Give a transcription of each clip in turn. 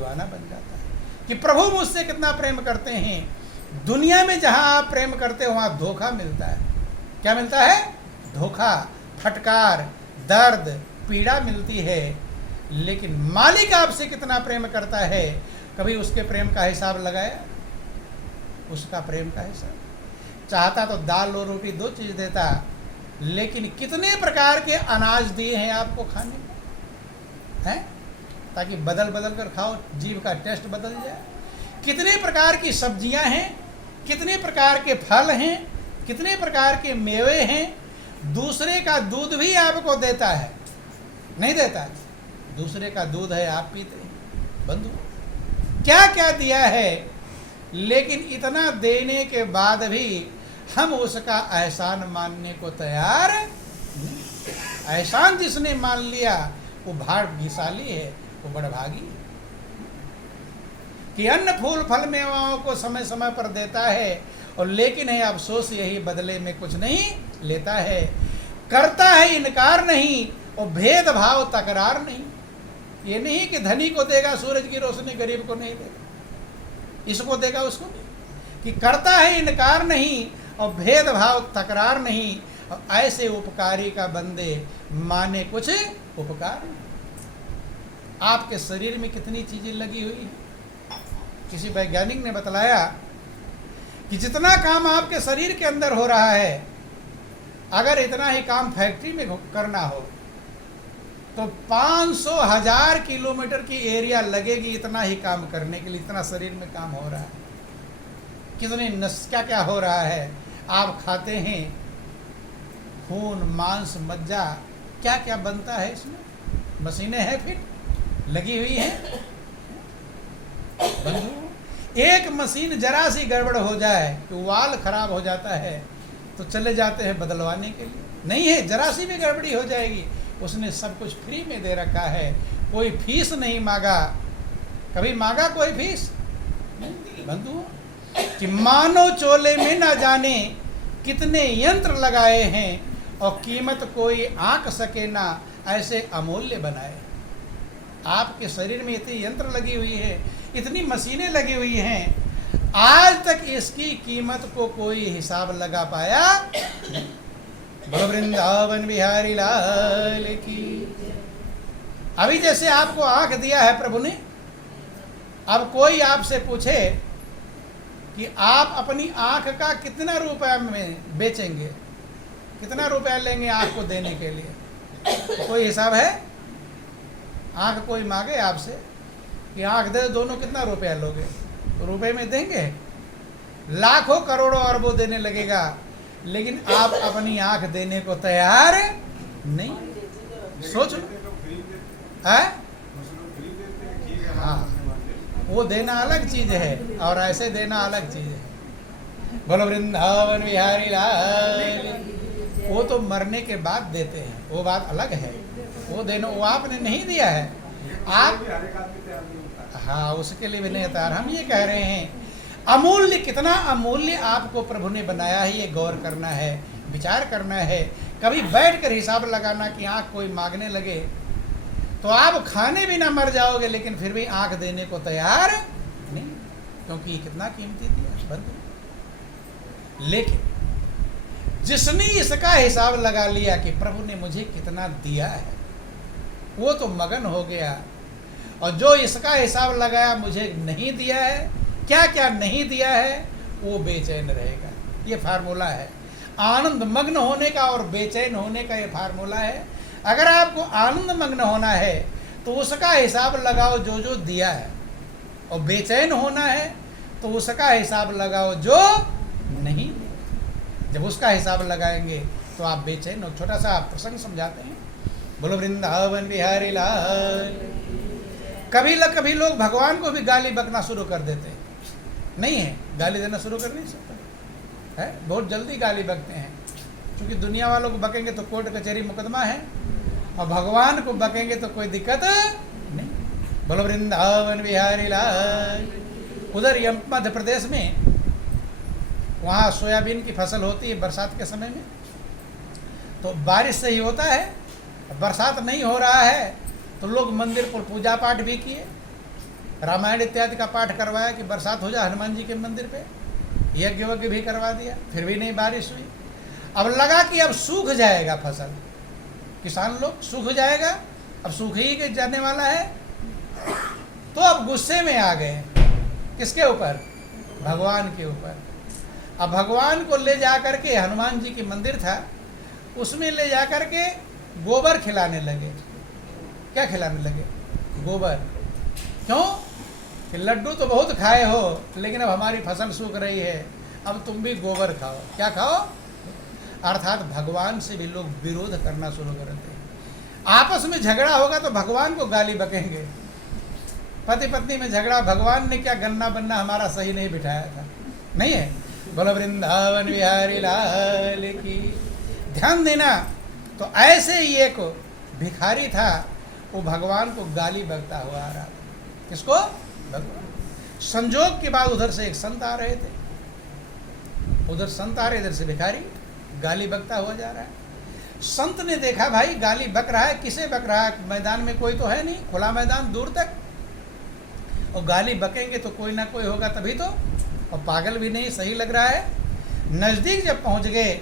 दीवाना बन जाता है कि प्रभु मुझसे कितना प्रेम करते हैं। दुनिया में जहां आप प्रेम करते हो वहां धोखा मिलता है। क्या मिलता है? धोखा, फटकार, दर्द, पीड़ा मिलती है। लेकिन मालिक आपसे कितना प्रेम करता है, कभी उसके प्रेम का हिसाब लगाया? उसका प्रेम का हिसाब चाहता तो दाल और रोटी दो चीज देता, लेकिन कितने प्रकार के अनाज दिए हैं आपको खाने को, हैं, ताकि बदल बदल कर खाओ, जीभ का टेस्ट बदल जाए। कितने प्रकार की सब्जियां हैं, कितने प्रकार के फल हैं, कितने प्रकार के मेवे हैं। दूसरे का दूध भी आपको देता है? नहीं देता। दूसरे का दूध है, आप पीते हैं। बंधु, क्या क्या दिया है, लेकिन इतना देने के बाद भी हम उसका एहसान मानने को तैयार नहीं। एहसान जिसने मान लिया वो भाग्यशाली है, वो बड़भागी है कि अन्न फूल फल मेवाओं को समय समय पर देता है, और लेकिन है अफसोस यही बदले में कुछ नहीं लेता है। करता है इनकार नहीं, और भेदभाव तकरार नहीं। ये नहीं कि धनी को देगा सूरज की रोशनी, गरीब को नहीं देगा, इसको देगा उसको नहीं। कि करता है इनकार नहीं और भेदभाव तकरार नहीं, और ऐसे उपकारी का बंदे माने कुछ उपकार नहीं। आपके शरीर में कितनी चीजें लगी हुई हैं। किसी वैज्ञानिक ने बतलाया कि जितना काम आपके शरीर के अंदर हो रहा है, अगर इतना ही काम फैक्ट्री में करना हो तो 500,000 किलोमीटर की एरिया लगेगी इतना ही काम करने के लिए। इतना शरीर में काम हो रहा है, कितने क्या क्या हो रहा है। आप खाते हैं, खून मांस मज्जा, क्या क्या बनता है इसमें। मशीनें हैं फिट लगी हुई हैं। बंधु, एक मशीन जरा सी गड़बड़ हो जाए तो वाल खराब हो जाता है, तो चले जाते हैं बदलवाने के लिए। नहीं है, जरा सी भी गड़बड़ी हो जाएगी, उसने सब कुछ फ्री में दे रखा है, कोई फीस नहीं मांगा। कभी मांगा कोई फीस? बंधु, कि मानो चोले में ना जाने कितने यंत्र लगाए हैं, और कीमत कोई आंक सके ना ऐसे अमूल्य बनाए। आपके शरीर में इतनी यंत्र लगी हुई है, इतनी मशीनें लगी हुई हैं, आज तक इसकी कीमत को कोई हिसाब लगा पाया? बोलो वृंदावन बिहारी लाल की। अभी जैसे आपको आंख दिया है प्रभु ने, अब कोई आपसे पूछे कि आप अपनी आंख का कितना रुपया में बेचेंगे, कितना रुपया लेंगे आंख को देने के लिए, तो कोई हिसाब है? आंख कोई मांगे आपसे कि आंख दे, दोनों कितना रुपया लोगे, तो रुपए में देंगे? लाखों करोड़ों अरबों देने लगेगा, लेकिन आप अपनी आंख देने को तैयार नहीं। सोच लो, हाँ, वो देना अलग चीज है और ऐसे देना अलग चीज है। बोलो वृंदावन बिहारी लाल। वो तो मरने के बाद देते हैं, वो बात अलग है। वो देना, वो आपने नहीं दिया है, आप, हाँ, उसके लिए भी नहीं तैयार। हम ये कह रहे हैं, अमूल्य, कितना अमूल्य आपको प्रभु ने बनाया है, ये गौर करना है, विचार करना है। कभी बैठकर हिसाब लगाना कि आंख कोई मांगने लगे तो आप खाने भी ना मर जाओगे, लेकिन फिर भी आंख देने को तैयार नहीं, क्योंकि कितना कीमती दिया। लेकिन जिसने इसका हिसाब लगा लिया कि प्रभु ने मुझे कितना दिया है, वो तो मगन हो गया। और जो इसका हिसाब लगाया मुझे नहीं दिया है, क्या क्या नहीं दिया है, वो बेचैन रहेगा। ये फार्मूला है आनंद मग्न होने का और बेचैन होने का। ये फार्मूला है। अगर आपको आनंद मग्न होना है तो उसका हिसाब लगाओ जो जो दिया है, और बेचैन होना है तो उसका हिसाब लगाओ जो नहीं दिया। जब उसका हिसाब लगाएंगे तो आप बेचैन हो। छोटा सा प्रसंग समझाते हैं। बोलो वृंदावन बिहारी लाल। कभी लोग भगवान को भी गाली बकना शुरू कर देते हैं। नहीं है, गाली देना शुरू कर नहीं सकते है, बहुत जल्दी गाली बकते हैं, क्योंकि दुनिया वालों को बकेंगे तो कोर्ट कचहरी मुकदमा है, और भगवान को बकेंगे तो कोई दिक्कत नहीं। बोलो वृंदावन बिहारी लाल। उधर मध्य प्रदेश में, वहाँ सोयाबीन की फसल होती है बरसात के समय में, तो बारिश से ही होता है। बरसात नहीं हो रहा है तो लोग मंदिर पर पूजा पाठ भी किए, रामायण इत्यादि का पाठ करवाया कि बरसात हो जाए हनुमान जी के मंदिर पे, यज्ञ वज्ञ भी करवा दिया, फिर भी नहीं बारिश हुई। अब लगा कि अब सूख जाएगा फसल, किसान लोग सूख जाएगा, अब सूख ही के जाने वाला है। तो अब गुस्से में आ गए, किसके ऊपर? भगवान के ऊपर। अब भगवान को ले जा करके, हनुमान जी की मंदिर था उसमें ले जा करके गोबर खिलाने लगे। क्या खिलाने लगे? गोबर। क्यों? कि लड्डू तो बहुत खाए हो, लेकिन अब हमारी फसल सूख रही है, अब तुम भी गोबर खाओ। क्या खाओ? अर्थात भगवान से भी लोग विरोध करना शुरू कर देते हैं। आपस में झगड़ा होगा तो भगवान को गाली बकेंगे। पति पत्नी में झगड़ा, भगवान ने क्या गन्ना बन्ना हमारा सही नहीं बिठाया था, नहीं है? बोलो वृंदावन बिहारी लाल की। ध्यान देना। तो ऐसे ही एक भिखारी था, वो भगवान को गाली बकता हुआ आ रहा था। किसको? भगवान। संजोग के बाद उधर से एक संत आ रहे थे, उधर संत आ रहे, इधर से भिखारी गाली बकता हुआ जा रहा है। संत ने देखा भाई गाली बक रहा है, किसे बक रहा है? मैदान में कोई तो है नहीं, खुला मैदान दूर तक, और गाली बकेंगे तो कोई ना कोई होगा तभी तो, और पागल भी नहीं, सही लग रहा है। नज़दीक जब पहुंच गए,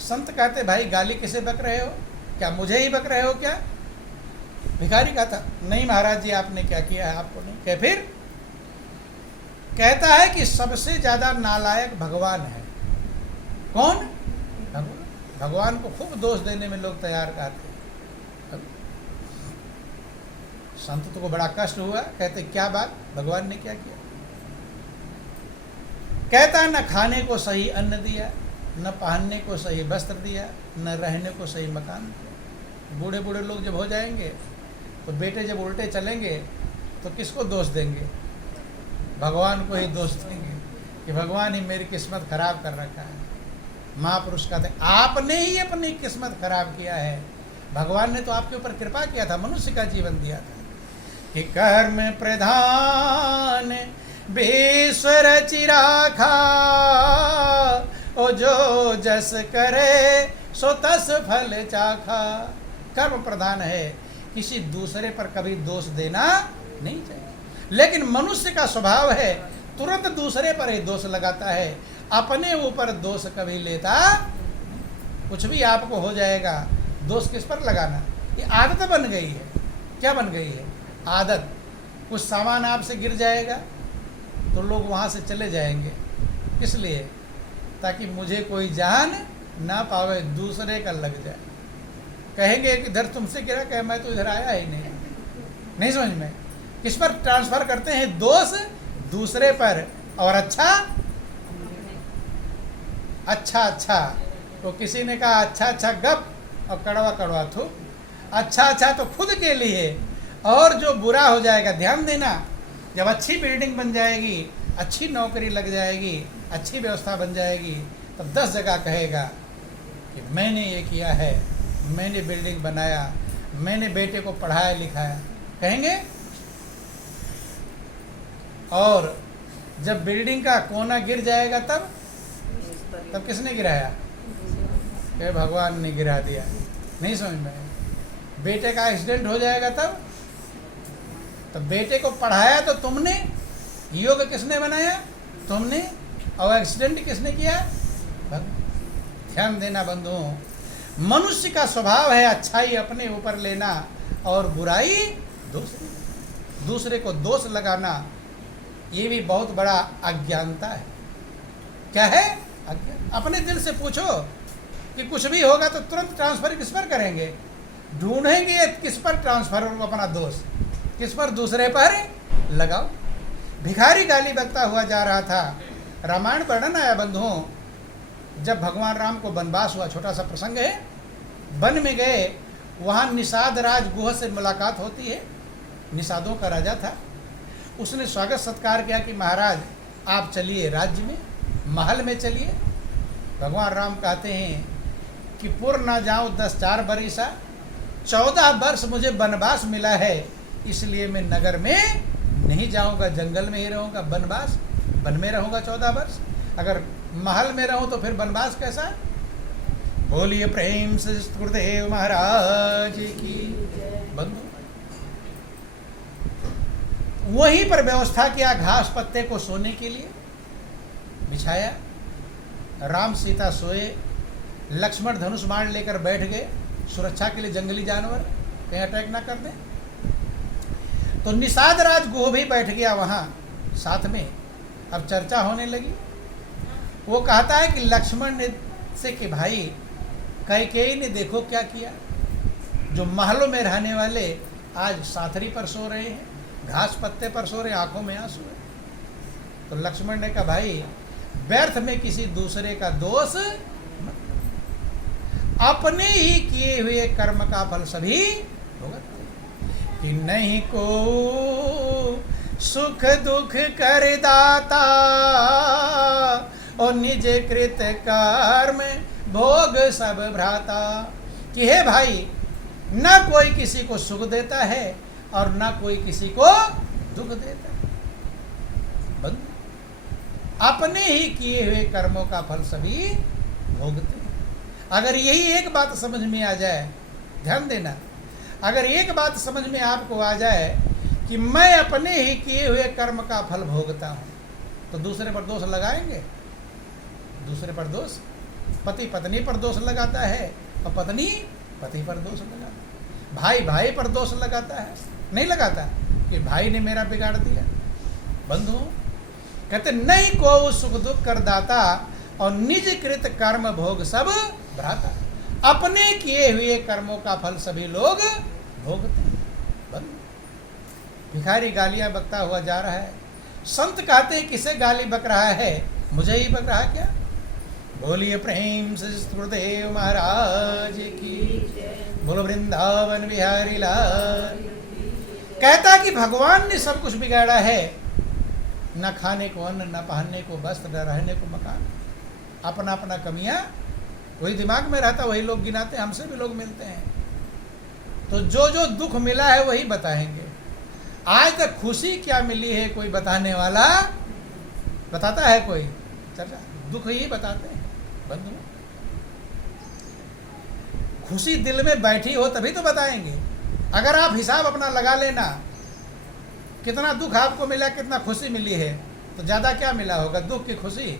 संत कहते भाई गाली किसे बक रहे हो? क्या मुझे ही बक रहे हो क्या? भिखारी कहता नहीं महाराज जी, आपने क्या किया है? आपको नहीं। क्या फिर? कहता है कि सबसे ज़्यादा नालायक भगवान है। कौन? भगवान। भगवान को खूब दोष देने में लोग तैयार कहते हैं। संत को बड़ा कष्ट हुआ, कहते क्या बात, भगवान ने क्या किया? कहता न खाने को सही अन्न दिया, न पहनने को सही वस्त्र दिया, न रहने को सही मकान दिया। बूढ़े बूढ़े लोग जब हो जाएंगे तो बेटे जब उल्टे चलेंगे तो किसको दोष देंगे? भगवान को ही दोष देंगे कि भगवान ही मेरी किस्मत खराब कर रखा है। महापुरुष कहते आपने ही अपनी किस्मत खराब किया है, भगवान ने तो आपके ऊपर कृपा किया था, मनुष्य का जीवन दिया था। कि कर्म प्रधान बेसर चिराखा, ओ जो जस करे सो तस फल चाखा। कर्म प्रधान है, किसी दूसरे पर कभी दोष देना नहीं चाहिए, लेकिन मनुष्य का स्वभाव है तुरंत दूसरे पर ही दोष लगाता है, अपने ऊपर दोष कभी लेता। कुछ भी आपको हो जाएगा, दोष किस पर लगाना? ये आदत बन गई है। क्या बन गई है? आदत। कुछ सामान आपसे गिर जाएगा तो लोग वहाँ से चले जाएंगे, इसलिए ताकि मुझे कोई जान ना पावे, दूसरे का लग जाए। कहेंगे कि इधर तुमसे गिरा, कहे मैं तो इधर आया ही नहीं समझ में। किस पर ट्रांसफर करते हैं दोष? दूसरे पर। और अच्छा तो किसी ने कहा अच्छा गप और कड़वा कड़वा थू। अच्छा तो खुद के लिए, और जो बुरा हो जाएगा, ध्यान देना, जब अच्छी बिल्डिंग बन जाएगी, अच्छी नौकरी लग जाएगी, अच्छी व्यवस्था बन जाएगी, तब 10 जगह कहेगा कि मैंने ये किया है, मैंने बिल्डिंग बनाया, मैंने बेटे को पढ़ाया लिखाया, कहेंगे। और जब बिल्डिंग का कोना गिर जाएगा तब किसने गिराया? भगवान ने गिरा दिया। नहीं समझ में? बेटे का एक्सीडेंट हो जाएगा तब बेटे को पढ़ाया तो तुमने, योग किसने बनाया? तुमने, और एक्सीडेंट किसने किया? ध्यान देना बंधुओं, मनुष्य का स्वभाव है अच्छाई अपने ऊपर लेना और बुराई दूसरे को दोष लगाना। ये भी बहुत बड़ा अज्ञानता है। क्या है? अज्ञान। अपने दिल से पूछो कि कुछ भी होगा तो तुरंत ट्रांसफर किस पर करेंगे? ढूंढेंगे किस पर ट्रांसफर, अपना दोष किस पर? दूसरे पर लगाओ। भिखारी गाली बकता हुआ जा रहा था। रामायण वर्णन आया बंधुओं, जब भगवान राम को वनवास हुआ, छोटा सा प्रसंग है। वन में गए, वहाँ निषाद राज गुह से मुलाकात होती है। निषादों का राजा था। उसने स्वागत सत्कार किया कि महाराज आप चलिए राज्य में, महल में चलिए। भगवान राम कहते हैं कि पुर ना जाऊँ 10-4 बरिसा, 14 वर्ष मुझे वनवास मिला है, इसलिए मैं नगर में नहीं जाऊंगा, जंगल में ही रहूंगा। वनवास, वन में रहूंगा 14 वर्ष, अगर महल में रहूं तो फिर वनवास कैसा? बोलिए प्रेम से गुरुदेव महाराज की। बंधु, वहीं पर व्यवस्था किया घास पत्ते को सोने के लिए बिछाया। राम सीता सोए, लक्ष्मण धनुष बाण लेकर बैठ गए सुरक्षा के लिए, जंगली जानवर कहीं अटैक ना कर दें। तो निषाद राज गुह भी बैठ गया वहां साथ में। अब चर्चा होने लगी। वो कहता है कि लक्ष्मण ने से कि भाई कैकेयी ने देखो क्या किया, जो महलों में रहने वाले आज साथरी पर सो रहे हैं, घास पत्ते पर सो रहे, आंखों में आंसू है। तो लक्ष्मण ने कहा भाई व्यर्थ में किसी दूसरे का दोष मत, अपने ही किए हुए कर्म का फल सभी भुगतते, कि नहीं को सुख दुख कर दाता और निज कृत कर्म भोग सब भ्राता। कि हे भाई ना कोई किसी को सुख देता है और ना कोई किसी को दुख देता है, बंधु अपने ही किए हुए कर्मों का फल सभी भोगते हैं। अगर यही एक बात समझ में आ जाए, ध्यान देना, अगर एक बात समझ में आपको आ जाए कि मैं अपने ही किए हुए कर्म का फल भोगता हूं, तो दूसरे पर दोष लगाएंगे? दूसरे पर दोष, पति पत्नी पर दोष लगाता है और पत्नी पति पर दोष लगाता है, भाई भाई पर दोष लगाता है, नहीं लगाता कि भाई ने मेरा बिगाड़ दिया। बंधु कहते नहीं को सुख दुख कर दाता और निज कृत कर्म भोग सब भ्राता। अपने किए हुए कर्मों का फल सभी लोग भोगते हैं। भिखारी गालियां बकता हुआ जा रहा है। संत कहते हैं किसे गाली बक रहा है? मुझे ही बक रहा है क्या? बोलिए प्रेम से गुरुदेव महाराज की, बोलो वृंदावन बिहारी लाल। कहता कि भगवान ने सब कुछ बिगाड़ा है, न खाने को अन्न, न पहनने को वस्त्र, न रहने को मकान। अपना अपना कमियां वही दिमाग में रहता, वही लोग गिनाते हैं। हमसे भी लोग मिलते हैं तो जो जो दुख मिला है वही बताएंगे। आज तक खुशी क्या मिली है कोई बताने वाला बताता है? कोई चर्चा दुख ही बताते हैं। बंधु खुशी दिल में बैठी हो तभी तो बताएंगे। अगर आप हिसाब अपना लगा लेना, कितना दुख आपको मिला, कितना खुशी मिली है, तो ज़्यादा क्या मिला होगा, दुख की खुशी?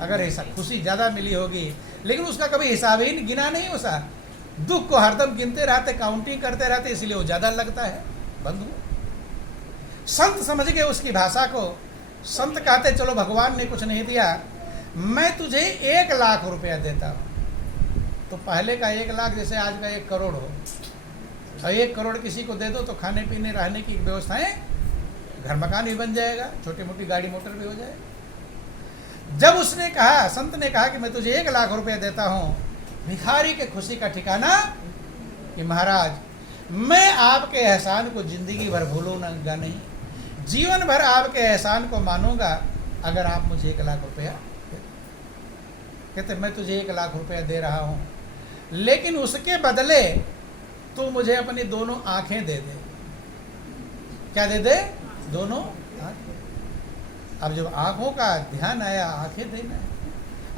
अगर ऐसा खुशी ज़्यादा मिली होगी, लेकिन उसका कभी हिसाब ही गिना नहीं। उसा दुख को हरदम गिनते रहते, काउंटिंग करते रहते, इसलिए वो ज़्यादा लगता है। बंधु संत समझ गए उसकी भाषा को। संत कहते चलो भगवान ने कुछ नहीं दिया, मैं तुझे 1 लाख रुपया देता हूँ। तो पहले का 1 लाख जैसे आज का 1 करोड़ हो, और 1 करोड़ किसी को दे दो तो खाने पीने रहने की व्यवस्थाएं, घर मकान भी बन जाएगा, छोटी मोटी गाड़ी मोटर भी हो जाएगा। जब उसने कहा, संत ने कहा कि मैं तुझे 1 लाख रुपया देता हूँ, भिखारी के खुशी का ठिकाना कि महाराज मैं आपके एहसान को जिंदगी भर भूलूंगा नहीं, जीवन भर आपके एहसान को मानूंगा अगर आप मुझे 1 लाख रुपया। कहते मैं तुझे 1 लाख रुपया दे रहा हूँ, लेकिन उसके बदले तू मुझे अपनी दोनों आंखें दे दे। क्या दे दे? दोनों आंखें। अब जब आंखों का ध्यान आया, आंखें देना है।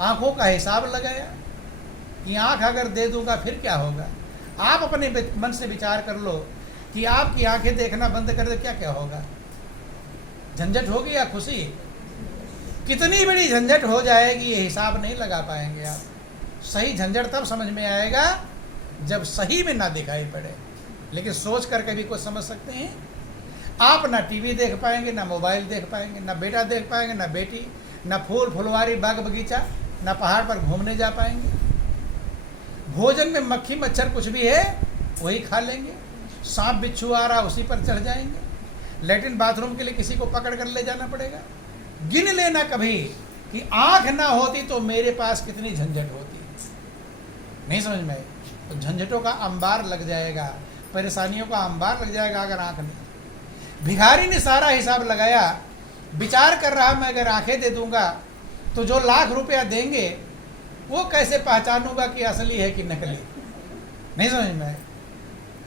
आंखों का हिसाब लगाया कि आंख अगर दे दूंगा फिर क्या होगा। आप अपने मन से विचार कर लो कि आपकी आंखें देखना बंद कर दे, क्या क्या होगा? झंझट होगी या खुशी? कितनी बड़ी झंझट हो जाएगी, ये हिसाब नहीं लगा पाएंगे आप। सही झंझट तब समझ में आएगा जब सही में ना दिखाई पड़े, लेकिन सोच करके भी कुछ समझ सकते हैं। आप ना टीवी देख पाएंगे, ना मोबाइल देख पाएंगे, ना बेटा देख पाएंगे, ना बेटी, ना फूल फुलवारी बाग बगीचा, ना पहाड़ पर घूमने जा पाएंगे। भोजन में मक्खी मच्छर कुछ भी है वही खा लेंगे। सांप बिच्छू आ रहा उसी पर चढ़ जाएंगे। लैट्रिन बाथरूम के लिए किसी को पकड़ कर ले जाना पड़ेगा। गिन लेना कभी कि आंख ना होती तो मेरे पास कितनी झंझट होती। नहीं समझ में? तो झंझटों का अंबार लग जाएगा, परेशानियों का अंबार लग जाएगा अगर आंख नहीं। भिखारी ने सारा हिसाब लगाया, विचार कर रहा मैं अगर आंखें दे दूंगा तो जो 1 लाख रुपया देंगे वो कैसे पहचानूंगा कि असली है कि नकली? नहीं समझ में?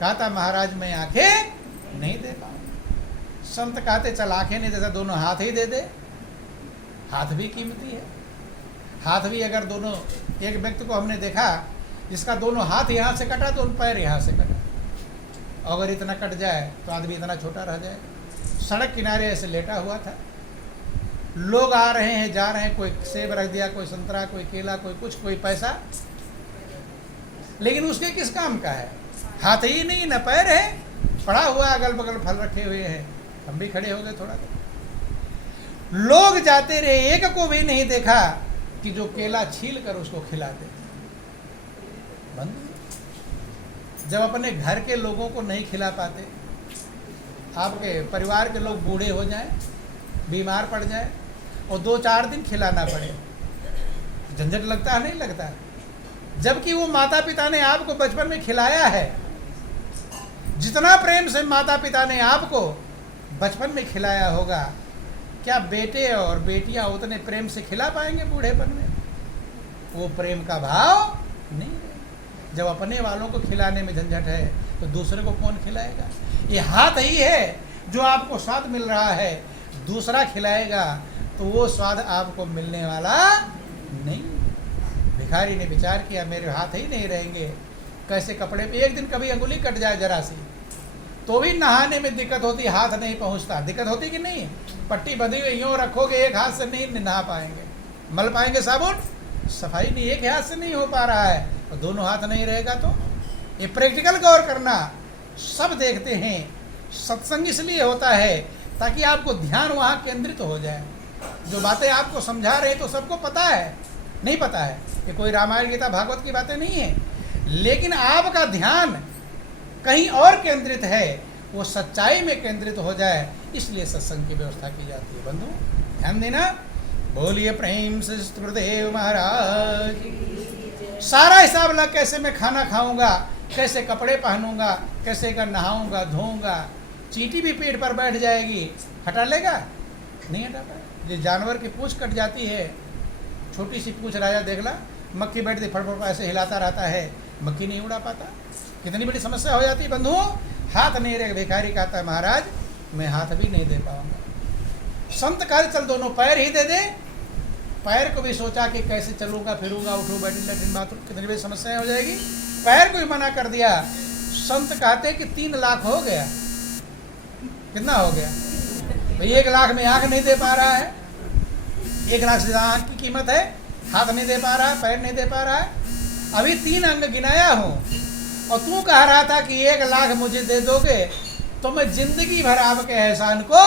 कहता महाराज मैं आंखें नहीं दे पाऊंगा। संत कहते चल आंखें नहीं देता, दोनों हाथ ही दे दे। हाथ भी कीमती है। हाथ भी अगर दोनों, एक व्यक्ति को हमने देखा जिसका दोनों हाथ यहाँ से कटा तो पैर यहाँ से कटा। अगर इतना कट जाए तो आदमी इतना छोटा रह जाए। सड़क किनारे ऐसे लेटा हुआ था। लोग आ रहे हैं, जा रहे हैं, कोई सेब रख दिया, कोई संतरा, कोई केला, कोई कुछ, कोई पैसा, लेकिन उसके किस काम का है? हाथ ही नहीं, न पैर है, पड़ा हुआ अगल बगल फल रखे हुए हैं। हम भी खड़े हो गए थोड़ा देर। लोग जाते रहे, एक को भी नहीं देखा कि जो केला छील कर उसको खिलाते। जब अपने घर के लोगों को नहीं खिला पाते, आपके परिवार के लोग बूढ़े हो जाएं, बीमार पड़ जाए और 2-4 दिन खिलाना पड़े, झंझट लगता है? नहीं लगता? जबकि वो माता पिता ने आपको बचपन में खिलाया है। जितना प्रेम से माता पिता ने आपको बचपन में खिलाया होगा, क्या बेटे और बेटियां उतने प्रेम से खिला पाएंगे बूढ़ेपन में? वो प्रेम का भाव नहीं। जब अपने वालों को खिलाने में झंझट है तो दूसरे को कौन खिलाएगा? ये हाथ ही है जो आपको स्वाद मिल रहा है, दूसरा खिलाएगा तो वो स्वाद आपको मिलने वाला नहीं। भिखारी ने विचार किया, मेरे हाथ ही नहीं रहेंगे, कैसे कपड़े पे एक दिन कभी अंगुली कट जाए जरा सी तो भी नहाने में दिक्कत होती, हाथ नहीं पहुंचता। दिक्कत होती कि नहीं? पट्टी बंधी हुई यूँ रखोगे, एक हाथ से नहीं नहा पाएंगे। मल पाएंगे साबुन? सफाई नहीं, एक हाथ से नहीं हो पा रहा है, और दोनों हाथ नहीं रहेगा तो ये प्रैक्टिकल गौर करना। सब देखते हैं, सत्संग इसलिए होता है ताकि आपको ध्यान वहाँ केंद्रित हो जाए। जो बातें आपको समझा रहे तो सबको पता है, नहीं पता है, ये कोई रामायण गीता भागवत की बातें नहीं है, लेकिन आपका ध्यान कहीं और केंद्रित है, वो सच्चाई में केंद्रित हो जाए, इसलिए सत्संग की व्यवस्था की जाती है। बंधु ध्यान देना। बोलिए प्रेम से गुरुदेव महाराज। सारा हिसाब लग, कैसे मैं खाना खाऊंगा, कैसे कपड़े पहनूंगा, कैसे कर नहाऊंगा धोऊंगा। चींटी भी पेट पर बैठ जाएगी, हटा लेगा? नहीं हटा पाएगा। जो जानवर की पूंछ कट जाती है, छोटी सी पूंछ, राजा देख ला, मक्खी बैठती फटफट ऐसे हिलाता रहता है, मक्खी नहीं उड़ा पाता। कितनी बड़ी समस्या हो जाती है बंधुओं। हाथ नहीं रहे, भिखारी कहता है महाराज मैं हाथ भी नहीं दे पाऊंगा। संत कहते चल दोनों पैर ही दे दे। पैर को भी सोचा कि कैसे चलूंगा फिरूंगा, उठूं बैठूं लैट्रिन बाथरूम, कितनी बड़ी समस्या हो जाएगी। पैर को भी मना कर दिया। संत कहते कि 3 लाख हो गया। कितना हो गया भाई? 1 लाख में आंख नहीं दे पा रहा है, 1 लाख से आंख की कीमत है, हाथ नहीं दे पा रहा है, पैर नहीं दे पा रहा है। अभी 3 अंग गिनाया हूँ और तू कह रहा था कि 1 लाख मुझे दे दोगे तो मैं जिंदगी भर आपके एहसान को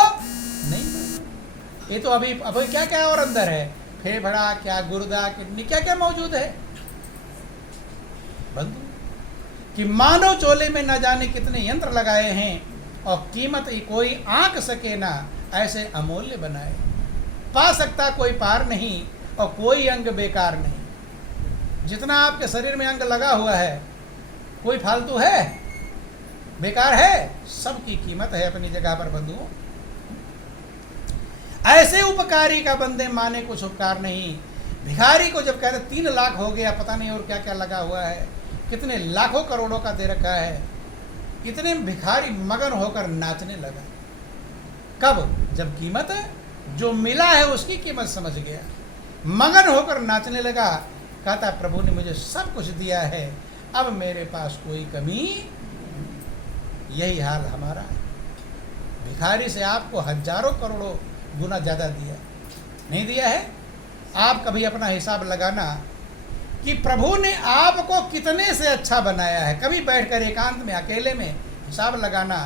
नहीं मानूंगा। ये तो अभी क्या क्या और अंदर है, फेफड़ा क्या, गुर्दा, किडनी, क्या क्या मौजूद है बंधु। कि मानव चोले में न जाने कितने यंत्र लगाए हैं और कीमत कोई आंक सके ना, ऐसे अमूल्य बनाए। पा सकता कोई पार नहीं और कोई अंग बेकार नहीं। जितना आपके शरीर में अंग लगा हुआ है, कोई फालतू है, बेकार है? सबकी कीमत है अपनी जगह पर बंधुओं। ऐसे उपकारी का बंदे माने कुछ उपकार नहीं। भिखारी को जब कहते 3 लाख हो गया, पता नहीं और क्या क्या लगा हुआ है, कितने लाखों करोड़ों का दे रखा है, इतने भिखारी मगन होकर नाचने लगा। कब? जब कीमत जो मिला है उसकी कीमत समझ गया, मगन होकर नाचने लगा। कहता प्रभु ने मुझे सब कुछ दिया है, अब मेरे पास कोई कमी। यही हाल हमारा है। भिखारी से आपको हजारों करोड़ों गुना ज़्यादा दिया, नहीं दिया है? आप कभी अपना हिसाब लगाना कि प्रभु ने आपको कितने से अच्छा बनाया है। कभी बैठकर एकांत में अकेले में हिसाब लगाना,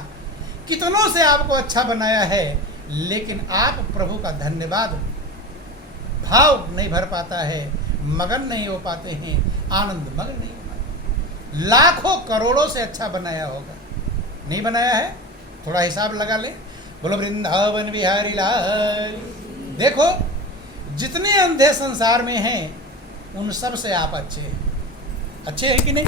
कितनों से आपको अच्छा बनाया है, लेकिन आप प्रभु का धन्यवाद भाव नहीं भर पाता है, मगन नहीं हो पाते हैं, आनंद मगन नहीं हो पाते। लाखों करोड़ों से अच्छा बनाया होगा, नहीं बनाया है? थोड़ा हिसाब लगा ले। बोलो वृंदावन बिहारी लाल। देखो जितने अंधे संसार में हैं उन सब से आप अच्छे हैं। अच्छे हैं कि नहीं?